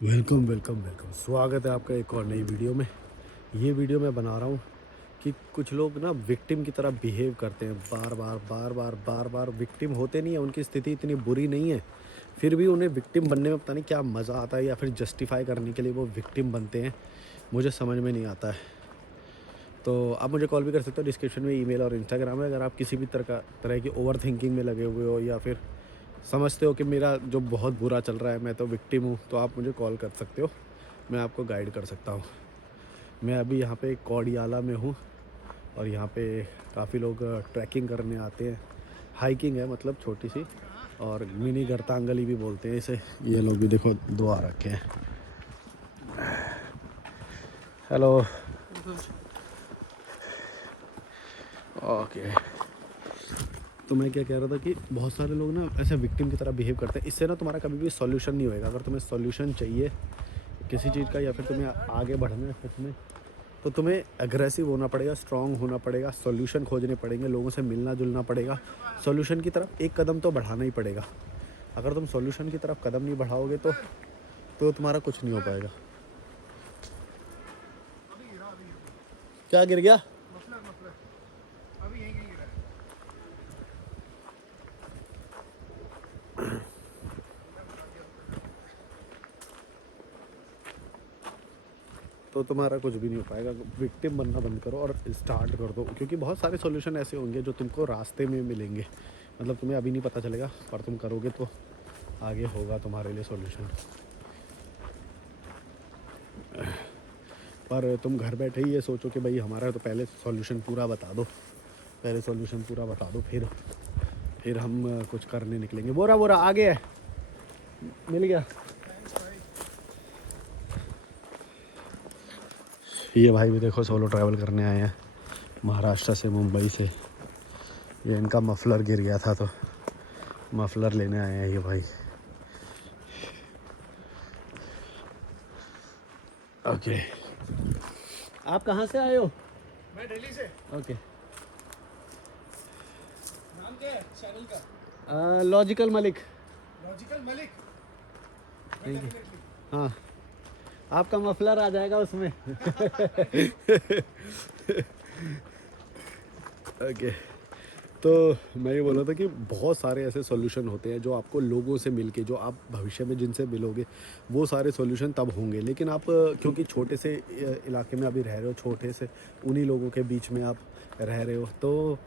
Welcome welcome welcome, स्वागत है आपका एक और नई वीडियो में। ये वीडियो मैं बना रहा हूँ कि कुछ लोग ना विक्टिम की तरह बिहेव करते हैं, बार बार विक्टिम होते नहीं है, उनकी स्थिति इतनी बुरी नहीं है, फिर भी उन्हें विक्टिम बनने में पता नहीं क्या मज़ा आता है, या फिर जस्टिफाई करने के लिए वो विक्टिम बनते हैं। मुझे समझ में नहीं आता है। तो आप मुझे कॉल भी कर सकते हो, डिस्क्रिप्शन में ईमेल और इंस्टाग्राम है। अगर आप किसी भी तरह की ओवर थिंकिंग में लगे हुए हो, या फिर समझते हो कि मेरा जो बहुत बुरा चल रहा है, मैं तो विक्टिम हूँ, तो आप मुझे कॉल कर सकते हो। मैं आपको गाइड कर सकता हूँ। मैं अभी यहाँ पे कौड़ियाला में हूँ, और यहाँ पे काफ़ी लोग ट्रैकिंग करने आते हैं। हाइकिंग है, मतलब छोटी सी, और मिनी गर्तांगली भी बोलते हैं इसे। ये लोग भी देखो, दो आ रखे हैं। हेलो। ओके। तो मैं क्या कह रहा था कि बहुत सारे लोग ना ऐसे विक्टिम की तरह बिहेव करते हैं। इससे ना तुम्हारा कभी भी सॉल्यूशन नहीं होएगा। अगर तुम्हें सॉल्यूशन चाहिए किसी चीज़ का, या फिर तुम्हें आगे बढ़ना है सच में, तो तुम्हें एग्रेसिव होना पड़ेगा, स्ट्रांग होना पड़ेगा, सॉल्यूशन खोजने पड़ेंगे, लोगों से मिलना जुलना पड़ेगा, सॉल्यूशन की तरफ एक कदम तो बढ़ाना ही पड़ेगा। अगर तुम सॉल्यूशन की तरफ कदम नहीं बढ़ाओगे तो तुम्हारा कुछ नहीं हो पाएगा। क्या गिर गया? तो तुम्हारा कुछ भी नहीं हो पाएगा। विक्टिम बनना बंद करो और स्टार्ट कर दो, क्योंकि बहुत सारे सॉल्यूशन ऐसे होंगे जो तुमको रास्ते में मिलेंगे। मतलब तुम्हें अभी नहीं पता चलेगा, पर तुम करोगे तो आगे होगा तुम्हारे लिए सॉल्यूशन। पर तुम घर बैठे ही ये सोचो कि भाई हमारा तो पहले सॉल्यूशन पूरा बता दो, पहले सॉल्यूशन पूरा बता दो, फिर हम कुछ करने निकलेंगे। बोरा बोरा आगे है, मिल गया। ये भाई भी देखो सोलो ट्रैवल करने आए हैं, महाराष्ट्र से, मुंबई से। ये इनका मफलर गिर गया था, तो मफलर लेने आए हैं ये भाई। ओके। आप कहाँ से आए हो? मैं दिल्ली से। ओके। नाम क्या है चैनल का? Logical Malik. Logical Malik. Thank you. हाँ, आपका मफलर आ जाएगा उसमें। ओके। तो मैं ये बोल रहा था कि बहुत सारे ऐसे सॉल्यूशन होते हैं जो आपको लोगों से मिलके, जो आप भविष्य में जिनसे मिलोगे, वो सारे सॉल्यूशन तब होंगे। लेकिन आप क्योंकि छोटे से इलाके में अभी रह रहे हो, छोटे से उन्हीं लोगों के बीच में आप रह रहे हो, तो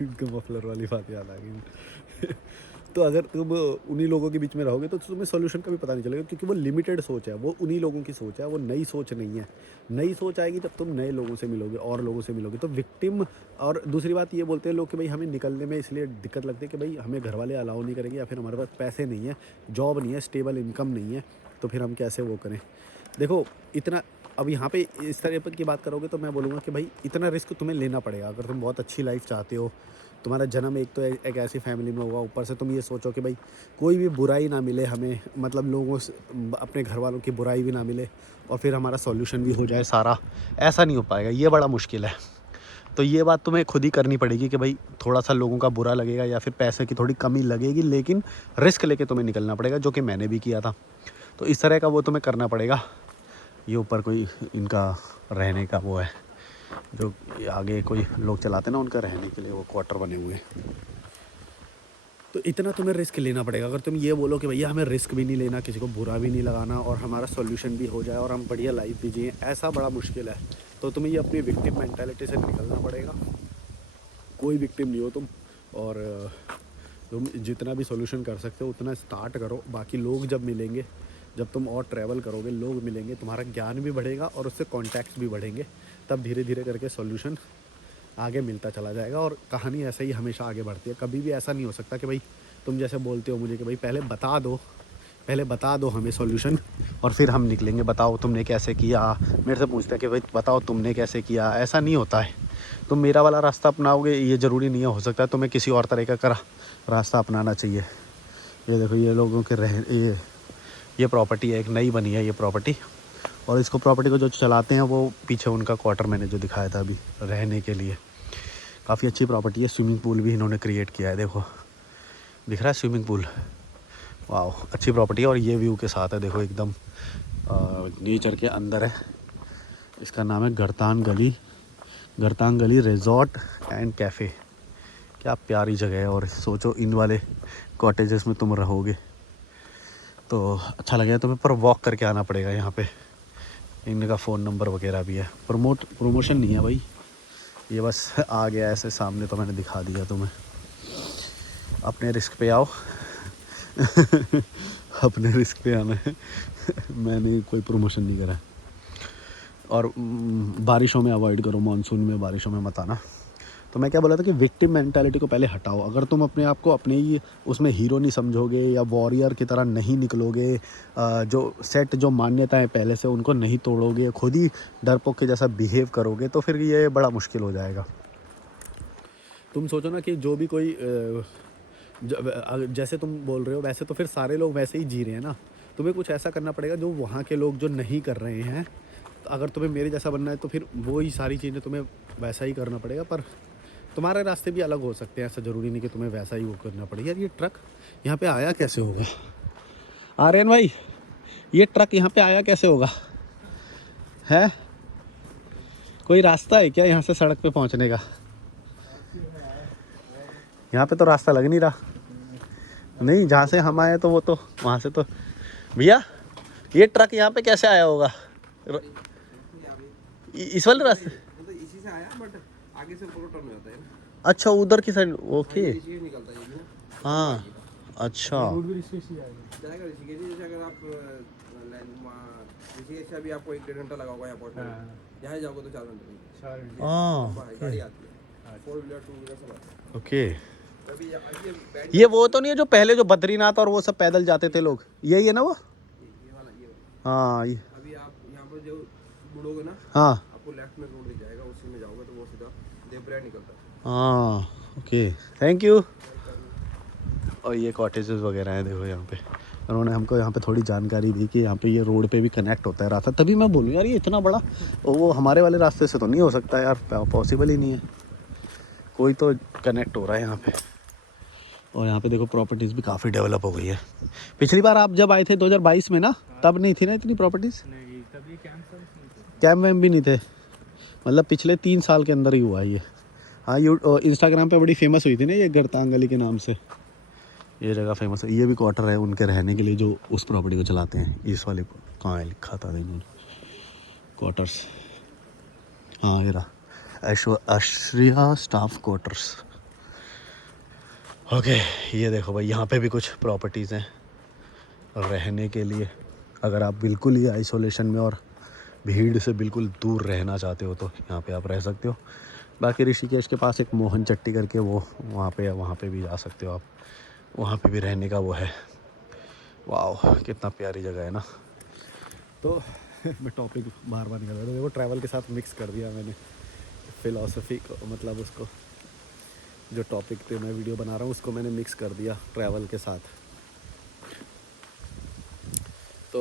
इनको मफलर वाली बात याद आ गई। तो अगर तुम उन्हीं लोगों के बीच में रहोगे तो तुम्हें सॉल्यूशन का भी पता नहीं चलेगा, क्योंकि वो लिमिटेड सोच है, वो उन्हीं लोगों की सोच है, वो नई सोच नहीं है। नई सोच आएगी तब तुम नए लोगों से मिलोगे और लोगों से मिलोगे। तो विक्टिम, और दूसरी बात ये बोलते हैं लोग कि भाई हमें निकलने में इसलिए दिक्कत लगती है कि भाई हमें घर वाले अलाउ नहीं करेंगे, या फिर हमारे पास पैसे नहीं है, जॉब नहीं है, स्टेबल इनकम नहीं है, तो फिर हम कैसे वो करें। देखो, इतना अब यहाँ पे इस तरह की बात करोगे तो मैं बोलूँगा कि भाई इतना रिस्क तुम्हें लेना पड़ेगा अगर तुम बहुत अच्छी लाइफ चाहते हो। तुम्हारा जन्म एक तो एक ऐसी फैमिली में होगा, ऊपर से तुम ये सोचो कि भाई कोई भी बुराई ना मिले हमें, मतलब लोगों से, अपने घर वालों की बुराई भी ना मिले, और फिर हमारा सॉल्यूशन भी हो जाए सारा। ऐसा नहीं हो पाएगा, ये बड़ा मुश्किल है। तो ये बात तुम्हें खुद ही करनी पड़ेगी कि भाई थोड़ा सा लोगों का बुरा लगेगा, या फिर पैसे की थोड़ी कमी लगेगी, लेकिन रिस्क लेके तुम्हें निकलना पड़ेगा, जो कि मैंने भी किया था। तो इस तरह का वो तुम्हें करना पड़ेगा। ये ऊपर कोई इनका रहने का वो है, जो आगे कोई लोग चलाते हैं ना, उनका रहने के लिए वो क्वार्टर बने हुए हैं। तो इतना तुम्हें रिस्क लेना पड़ेगा। अगर तुम ये बोलो कि भैया हमें रिस्क भी नहीं लेना, किसी को बुरा भी नहीं लगाना, और हमारा सॉल्यूशन भी हो जाए और हम बढ़िया लाइफ भी जिए, ऐसा बड़ा मुश्किल है। तो तुम्हें ये अपनी विक्टिम मेंटालिटी से निकलना पड़ेगा। कोई विक्टिम नहीं हो तुम, और तुम जितना भी सॉल्यूशन कर सकते हो उतना स्टार्ट करो। बाकी लोग जब मिलेंगे, जब तुम और ट्रैवल करोगे, लोग मिलेंगे, तुम्हारा ज्ञान भी बढ़ेगा और उससे कॉन्टैक्ट्स भी बढ़ेंगे, तब धीरे धीरे करके सॉल्यूशन आगे मिलता चला जाएगा। और कहानी ऐसे ही हमेशा आगे बढ़ती है। कभी भी ऐसा नहीं हो सकता कि भाई तुम जैसे बोलते हो मुझे कि भाई पहले बता दो हमें सॉल्यूशन, और फिर हम निकलेंगे। बताओ तुमने कैसे किया, मेरे से पूछते हैं कि भाई बताओ तुमने कैसे किया। ऐसा नहीं होता है। तुम मेरा वाला रास्ता अपनाओगे, ये ज़रूरी नहीं है, हो सकता है तुम्हें किसी और तरीके का रास्ता अपनाना चाहिए। ये देखो, ये लोगों के ये प्रॉपर्टी है, एक नई बनी है ये प्रॉपर्टी, और इसको प्रॉपर्टी को जो चलाते हैं वो पीछे उनका क्वार्टर मैंने जो दिखाया था अभी रहने के लिए। काफ़ी अच्छी प्रॉपर्टी है। स्विमिंग पूल भी इन्होंने क्रिएट किया है, देखो दिख रहा है स्विमिंग पूल। वाह, अच्छी प्रॉपर्टी है और ये व्यू के साथ है, देखो एकदम नेचर के अंदर है। इसका नाम है गरतांग गली रिजॉर्ट एंड कैफ़े। क्या प्यारी जगह है, और सोचो इन वाले कॉटेजेस में तुम रहोगे तो अच्छा लगेगा तुम्हें, पर वॉक करके आना पड़ेगा यहाँ पे। इनका फ़ोन नंबर वगैरह भी है। प्रमोशन नहीं है भाई, ये बस आ गया ऐसे सामने तो मैंने दिखा दिया तुम्हें। अपने रिस्क पे आओ अपने रिस्क पे आना है मैंने कोई प्रमोशन नहीं करा है। और बारिशों में अवॉइड करो, मानसून में बारिशों में मत आना। तो मैं क्या बोला था कि विक्टिम मेंटालिटी को पहले हटाओ। अगर तुम अपने आप को अपने ही उसमें हीरो नहीं समझोगे या वॉरियर की तरह नहीं निकलोगे, जो सेट जो मान्यताएं पहले से उनको नहीं तोड़ोगे, खुद ही डरपोक के जैसा बिहेव करोगे, तो फिर ये बड़ा मुश्किल हो जाएगा। तुम सोचो ना कि जो भी कोई जैसे तुम बोल रहे हो वैसे तो फिर सारे लोग वैसे ही जी रहे हैं ना। तुम्हें कुछ ऐसा करना पड़ेगा जो वहाँ के लोग जो नहीं कर रहे हैं। तो अगर तुम्हें मेरे जैसा बनना है तो फिर वही सारी चीज़ें तुम्हें वैसा ही करना पड़ेगा। पर तुम्हारे रास्ते भी अलग हो सकते हैं, ऐसा ज़रूरी नहीं कि तुम्हें वैसा ही वो करना पड़ेगा। यार ये ट्रक यहाँ पे आया कैसे होगा? आर्यन भाई, ये ट्रक यहाँ पे आया कैसे होगा? है कोई रास्ता है क्या यहाँ से सड़क पे पहुँचने का? यहाँ पे तो रास्ता लग नहीं रहा। नहीं, जहाँ से हम आए तो वो तो वहाँ से तो। भैया ये ट्रक यहाँ पे कैसे आया होगा? इस वाले रास्ते? इसी से आया, बट आगे से पूरा टर्न होता है ना। अच्छा, उधर की साइड। ओके, इसी से निकलता है ये भी ना। हाँ अच्छा। जाएगा ऋषिकेश। जैसे अगर आप ऋषिकेश से अभी आपको 1-1.5 घंटा लगा होगा यहाँ पहुँचने में, यहाँ जाओगे तो 4 घंटे। हाँ गाड़ी आती है, 4 व्हीलर 2 व्हीलर सब आते हैं। ओके। अभी ये वो तो नहीं है जो पहले जो बद्रीनाथ और वो सब पैदल जाते थे लोग, यही है ना वो? ये वाला। हाँ ये। अभी आप यहाँ पर जो मुड़ोगे ना, हाँ आपको लेफ्ट में रोड दिख जाएगा, उसी में जाओगे तो वो सीधा देवप्रयाग निकलता है। हाँ ओके, थैंक यू। और ये कॉटेजेस वगैरह हैं, देखो यहाँ पे उन्होंने हमको यहाँ पे थोड़ी जानकारी दी कि यहाँ पे ये रोड पे भी कनेक्ट होता है रास्ता। तभी मैं बोलूँ यार ये इतना बड़ा, वो हमारे वाले रास्ते से तो नहीं हो सकता यार, पॉसिबल ही नहीं है। कोई तो कनेक्ट हो रहा है यहाँ पे। और यहाँ पे देखो प्रॉपर्टीज़ भी काफ़ी डेवलप हो गई है। पिछली बार आप जब आए थे 2022 में ना, तब नहीं थी ना इतनी प्रॉपर्टीज़? नहीं, तभी कैम्प वैम्प भी नहीं थे, मतलब पिछले 3 साल के अंदर ही हुआ है ये। हाँ इंस्टाग्राम पे बड़ी फेमस हुई थी ना ये गरतांग गली के नाम से, ये जगह फेमस है। ये भी क्वार्टर है उनके रहने के लिए जो उस प्रॉपर्टी को चलाते हैं। इस वाले को कहाँ है लिखा था इन्होंने, क्वार्टर्स। हाँ ये रहा, आश्रिया स्टाफ क्वार्टर्स। ओके, ये देखो भाई यहाँ पे भी कुछ प्रॉपर्टीज़ हैं रहने के लिए। अगर आप बिल्कुल ही आइसोलेशन में और भीड़ से बिल्कुल दूर रहना चाहते हो तो यहाँ पे आप रह सकते हो। बाकी ऋषिकेश के पास एक मोहन चट्टी करके वो वहाँ पे है, वहाँ पे भी जा सकते हो आप, वहाँ पे भी रहने का वो है। वाह कितना प्यारी जगह है ना। तो मैं टॉपिक बार बार निकल रहा था, देखो ट्रैवल के साथ मिक्स कर दिया मैंने फ़िलॉसफी को, मतलब उसको जो टॉपिक पे मैं वीडियो बना रहा हूँ उसको मैंने मिक्स कर दिया ट्रैवल के साथ। तो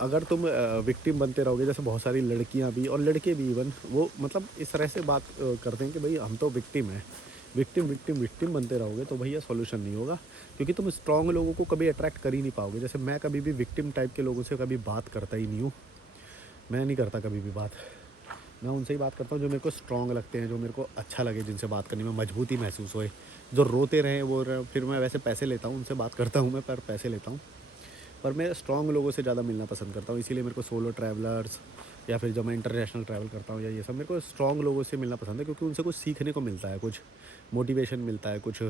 अगर तुम विक्टिम बनते रहोगे, जैसे बहुत सारी लड़कियां भी और लड़के भी इवन वो मतलब इस तरह से बात करते हैं कि भाई हम तो विक्टिम हैं, विक्टिम बनते रहोगे तो भैया सॉल्यूशन नहीं होगा। क्योंकि तुम स्ट्रॉन्ग लोगों को कभी अट्रैक्ट कर ही नहीं पाओगे। जैसे मैं कभी भी विक्टिम टाइप के लोगों से कभी बात करता ही नहीं हूँ, मैं नहीं करता कभी भी बात। मैं उनसे ही बात करता हूँ जो मेरे को स्ट्रॉन्ग लगते हैं, जो मेरे को अच्छा लगे, जिनसे बात करने में मजबूती महसूस होए। जो रोते रहें वो फिर मैं वैसे पैसे लेता हूँ, उनसे बात करता हूँ मैं, पर पैसे लेता हूँ। पर मैं स्ट्रॉन्ग लोगों से ज़्यादा मिलना पसंद करता हूँ, इसीलिए मेरे को सोलो ट्रैवलर्स या फिर जब मैं इंटरनेशनल ट्रैवल करता हूँ या ये सब, मेरे को स्ट्रॉन्ग लोगों से मिलना पसंद है। क्योंकि उनसे कुछ सीखने को मिलता है, कुछ मोटिवेशन मिलता है, कुछ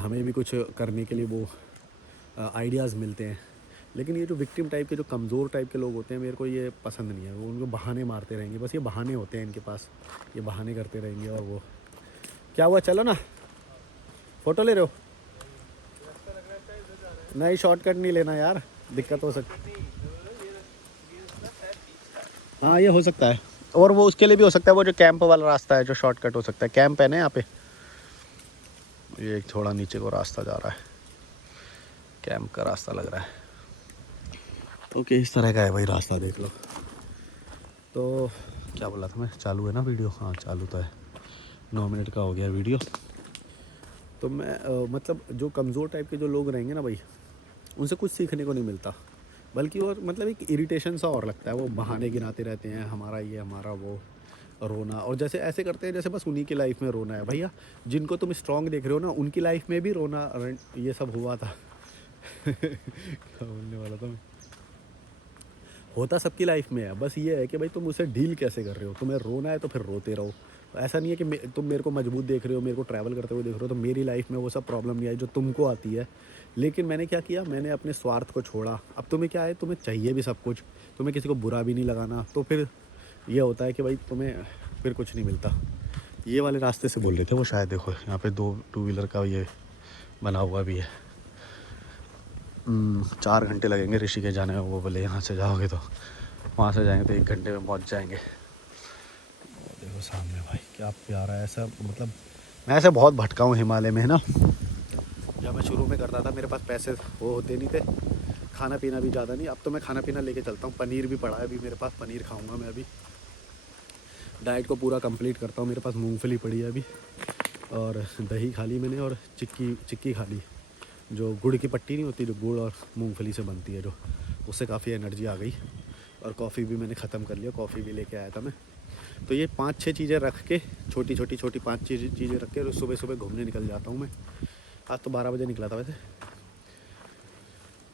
हमें भी कुछ करने के लिए वो आइडियाज़ मिलते हैं। लेकिन ये जो विक्टिम टाइप के, जो कमज़ोर टाइप के लोग होते हैं, मेरे को ये पसंद नहीं है। वो उनको बहाने मारते रहेंगे, बस ये बहाने होते हैं इनके पास, ये बहाने करते रहेंगे। और वो क्या हुआ, चलो ना, फ़ोटो ले रहे हो? नहीं शॉर्टकट नहीं लेना यार, दिक्कत हो सकती। हाँ ये हो सकता है, और वो उसके लिए भी हो सकता है, वो जो कैंप वाला रास्ता है जो शॉर्टकट हो सकता है। कैंप है ना यहाँ पे, ये एक थोड़ा नीचे को रास्ता जा रहा है, कैंप का रास्ता लग रहा है। ओके इस तरह का है भाई रास्ता, देख लो। तो क्या बोला था मैं, चालू है ना वीडियो? हाँ चालू तो है, 9 मिनट का हो गया वीडियो। तो मैं मतलब जो कमज़ोर टाइप के जो लोग रहेंगे ना भाई, उनसे कुछ सीखने को नहीं मिलता, बल्कि और मतलब एक इरिटेशन सा और लगता है। वो बहाने गिनाते रहते हैं, हमारा ये हमारा वो, रोना, और जैसे ऐसे करते हैं जैसे बस उन्हीं की लाइफ में रोना है। भैया जिनको तुम स्ट्रांग देख रहे हो ना, उनकी लाइफ में भी रोना ये सब हुआ था। क्या बोलने वाला था मैं, होता सबकी लाइफ में है, बस ये है कि भाई तुम उसे डील कैसे कर रहे हो। तुम्हें रोना है तो फिर रोते रहो। ऐसा नहीं है कि तुम मेरे को मजबूत देख रहे हो, मेरे को ट्रैवल करते हुए देख रहे हो, तो मेरी लाइफ में वो सब प्रॉब्लम नहीं आई जो तुमको आती है। लेकिन मैंने क्या किया, मैंने अपने स्वार्थ को छोड़ा। अब तुम्हें क्या है, तुम्हें चाहिए भी सब कुछ, तुम्हें किसी को बुरा भी नहीं लगाना, तो फिर ये होता है कि भाई तुम्हें फिर कुछ नहीं मिलता। ये वाले रास्ते से बोल रहे थे वो शायद, देखो यहाँ पे 2 व्हीलर का ये बना हुआ भी है। 4 घंटे लगेंगे ऋषिकेश जाने में। वो बोले यहाँ से जाओगे तो, वहाँ से जाएंगे तो 1 घंटे में पहुँच जाएंगे। वो देखो सामने भाई क्या प्यारा है। ऐसा मतलब मैं ऐसे बहुत भटका हूँ हिमालय में, है ना। जब मैं शुरू में करता था मेरे पास पैसे वो होते नहीं थे, खाना पीना भी ज़्यादा नहीं। अब तो मैं खाना पीना लेके चलता हूँ। पनीर भी पड़ा है अभी मेरे पास, पनीर खाऊंगा मैं अभी। डाइट को पूरा कंप्लीट करता हूँ। मेरे पास मूंगफली पड़ी है अभी, और दही खा ली मैंने, और चिक्की खा ली, जो गुड़ की पट्टी नहीं होती, जो गुड़ और मूंगफली से बनती है, जो उससे काफ़ी एनर्जी आ गई। और कॉफ़ी भी मैंने ख़त्म कर लिया, कॉफ़ी भी लेके आया था मैं। तो ये 5-6 चीज़ें रख के, छोटी 5 चीज़ें रख के सुबह सुबह घूमने निकल जाता हूँ मैं। आज तो 12 बजे निकला था वैसे।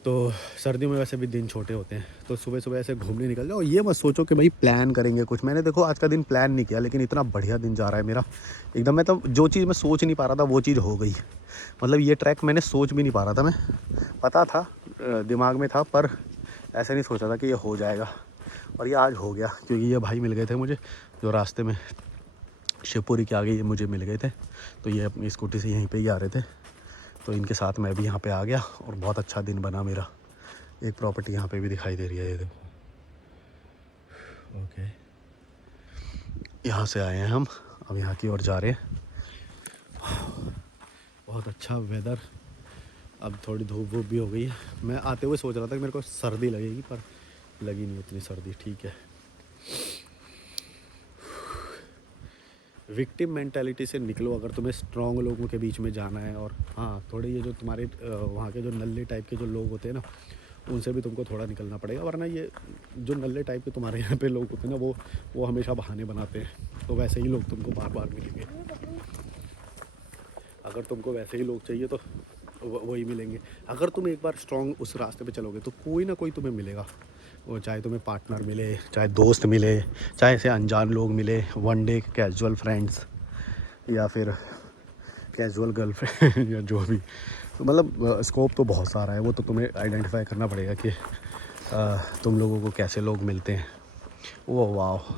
तो सर्दियों में वैसे भी दिन छोटे होते हैं, तो सुबह सुबह ऐसे घूमने निकल जाओ। ये मत सोचो कि भाई प्लान करेंगे कुछ। मैंने देखो आज का दिन प्लान नहीं किया, लेकिन इतना बढ़िया दिन जा रहा है मेरा एकदम। मैं तो जो चीज़ मैं सोच नहीं पा रहा था वो चीज़ हो गई। मतलब ये ट्रैक मैंने सोच भी नहीं पा रहा था। मैं पता था, दिमाग में था, पर ऐसे नहीं सोचा था कि ये हो जाएगा। और ये आज हो गया, क्योंकि ये भाई मिल गए थे मुझे, जो रास्ते में शिवपुरी के आगे ये मुझे मिल गए थे। तो ये अपनी स्कूटी से यहीं पे ही आ रहे थे, तो इनके साथ मैं भी यहाँ पे आ गया, और बहुत अच्छा दिन बना मेरा। एक प्रॉपर्टी यहाँ पे भी दिखाई दे रही है, ये देखो। ओके, यहाँ से आए हैं हम, अब यहाँ की ओर जा रहे हैं। बहुत अच्छा वेदर। अब थोड़ी धूप वूप भी हो गई है। मैं आते हुए सोच रहा था कि मेरे को सर्दी लगेगी, पर लगी नहीं उतनी सर्दी, ठीक है। विक्टिम मेंटालिटी से निकलो अगर तुम्हें स्ट्रॉन्ग लोगों के बीच में जाना है। और हाँ, थोड़े ये जो तुम्हारे वहाँ के जो नल्ले टाइप के जो लोग होते हैं ना, उनसे भी तुमको थोड़ा निकलना पड़ेगा। वरना ये जो नल्ले टाइप के तुम्हारे यहाँ पे लोग होते हैं ना, वो हमेशा बहाने बनाते हैं। तो वैसे ही लोग तुमको बार बार मिलेंगे। अगर तुमको वैसे ही लोग चाहिए तो वही मिलेंगे। अगर तुम एक बार स्ट्रॉन्ग उस रास्ते पे चलोगे तो कोई ना कोई तुम्हें मिलेगा। वो चाहे तुम्हें पार्टनर मिले, चाहे दोस्त मिले, चाहे ऐसे अनजान लोग मिले, वन डे कैजुअल फ्रेंड्स, या फिर कैजुअल गर्लफ्रेंड, या जो भी। तो मतलब स्कोप तो बहुत सारा है। वो तो तुम्हें आइडेंटिफाई करना पड़ेगा कि तुम लोगों को कैसे लोग मिलते हैं। वो वाह,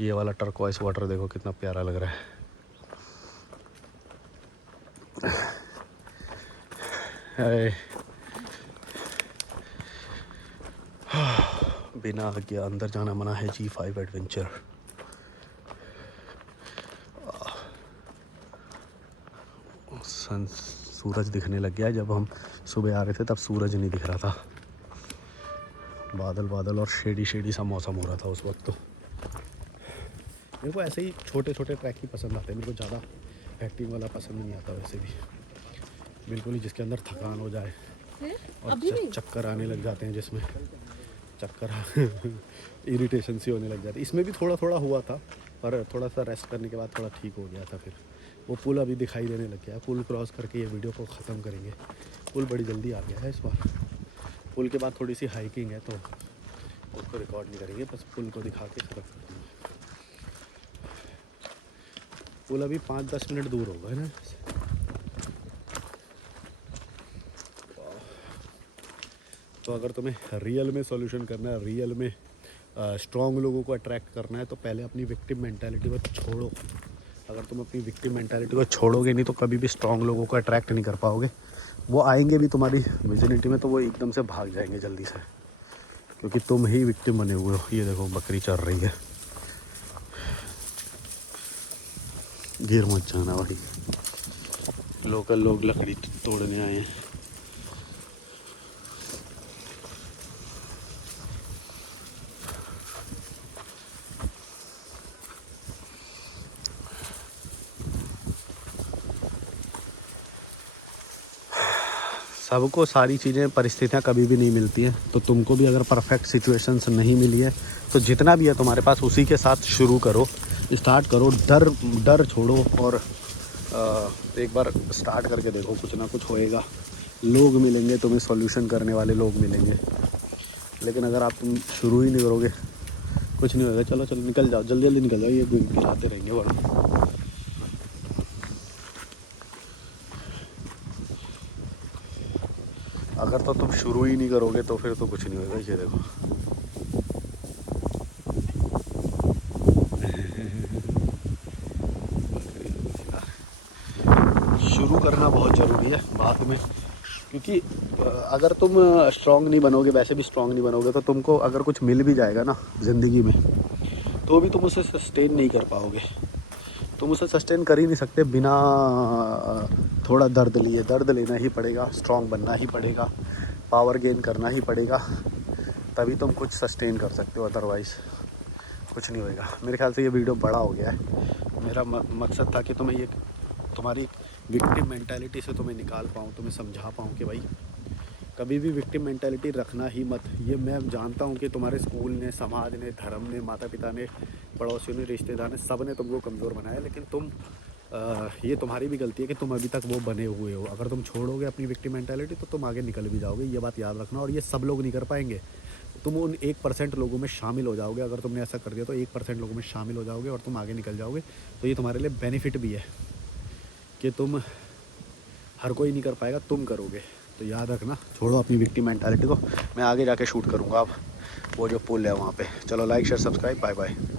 ये वाला टर्कोइस वाटर देखो कितना प्यारा लग रहा है। बिना आगे अंदर जाना मना है। G5 adventure. सूरज दिखने लग गया। जब हम सुबह आ रहे थे तब सूरज नहीं दिख रहा था। बादल बादल और शेडी सा मौसम हो रहा था उस वक्त। तो मेरे को ऐसे ही छोटे छोटे ट्रैक ही पसंद आते हैं। मेरे को ज़्यादा एक्टिंग वाला पसंद नहीं आता वैसे भी, बिल्कुल ही, जिसके अंदर थकान हो जाए और चक्कर आने लग जाते हैं, जिसमें चक्कर इरिटेशन सी होने लग जाती है। इसमें भी थोड़ा थोड़ा हुआ था, पर थोड़ा सा रेस्ट करने के बाद थोड़ा ठीक हो गया था। फिर वो पुल अभी दिखाई देने लग गया है। पुल क्रॉस करके ये वीडियो को ख़त्म करेंगे। पुल बड़ी जल्दी आ गया है इस बार। पुल के बाद थोड़ी सी हाइकिंग है, तो उसको रिकॉर्ड नहीं करेंगे, बस पुल को दिखा के ख़त्म कर देंगे। पुल अभी 5-10 मिनट दूर होगा, है ना। तो अगर तुम्हें रियल में सॉल्यूशन करना है, रियल में स्ट्रॉन्ग लोगों को अट्रैक्ट करना है, तो पहले अपनी विक्टिम मेंटालिटी को छोड़ो। अगर तुम अपनी विक्टिम मेंटालिटी को छोड़ोगे नहीं तो कभी भी स्ट्रॉन्ग लोगों को अट्रैक्ट नहीं कर पाओगे। वो आएंगे भी तुम्हारी विजिनिटी में तो वो एकदम से भाग जाएंगे जल्दी से, क्योंकि तुम ही विक्टिम बने हुए हो। ये देखो बकरी चल रही है। गिर मत जाना भाई, लोकल लोग लकड़ी तोड़ने आए हैं। सबको सारी चीज़ें परिस्थितियाँ कभी भी नहीं मिलती हैं, तो तुमको भी अगर परफेक्ट सिचुएशंस नहीं मिली है तो जितना भी है तुम्हारे पास उसी के साथ शुरू करो, स्टार्ट करो। डर छोड़ो और एक बार स्टार्ट करके देखो, कुछ ना कुछ होएगा। लोग मिलेंगे तुम्हें, सॉल्यूशन करने वाले लोग मिलेंगे, लेकिन अगर आप तुम शुरू ही नहीं करोगे कुछ नहीं होगा। चलो चलो निकल जाओ, जल्दी जल्दी निकल जाओ, ये गिराते रहेंगे वरना। अगर तो तुम शुरू ही नहीं करोगे तो फिर तो कुछ नहीं होगा। ये देखो शुरू करना बहुत ज़रूरी है बाद में, क्योंकि अगर तुम स्ट्रांग नहीं बनोगे, वैसे भी स्ट्रांग नहीं बनोगे, तो तुमको अगर कुछ मिल भी जाएगा ना ज़िंदगी में तो भी तुम उसे सस्टेन नहीं कर पाओगे। तुम उसे सस्टेन कर ही नहीं सकते बिना थोड़ा दर्द लिए। दर्द लेना ही पड़ेगा, स्ट्रांग बनना ही पड़ेगा, पावर गेन करना ही पड़ेगा, तभी तुम कुछ सस्टेन कर सकते हो, अदरवाइज़ कुछ नहीं होएगा। मेरे ख्याल से ये वीडियो बड़ा हो गया है। मेरा मकसद था कि तुम्हें ये तुम्हारी विक्टिम मेंटालिटी से तुम्हें निकाल पाऊँ, तुम्हें समझा पाऊँ कि भाई कभी भी विक्टिम मेंटालिटी रखना ही मत। ये मैं जानता हूँ कि तुम्हारे स्कूल ने, समाज ने, धर्म ने, माता पिता ने, पड़ोसियों ने, रिश्तेदार ने, सब ने तुमको कमज़ोर बनाया, लेकिन ये तुम्हारी भी गलती है कि तुम अभी तक वो बने हुए हो। अगर तुम छोड़ोगे अपनी विक्टिम मेंटालिटी तो तुम आगे निकल भी जाओगे, ये बात याद रखना। और ये सब लोग नहीं कर पाएंगे, तुम उन 1% लोगों में शामिल हो जाओगे। अगर तुमने ऐसा कर दिया तो 1% लोगों में शामिल हो जाओगे और तुम आगे निकल जाओगे। तो ये तुम्हारे लिए बेनिफिट भी है कि तुम, हर कोई नहीं कर पाएगा, तुम करोगे। तो याद रखना, छोड़ो अपनी विक्टिम मेंटालिटी को। मैं आगे जाके शूट करूँगा अब वो जो पुल है वहाँ पे। चलो like share subscribe, bye bye.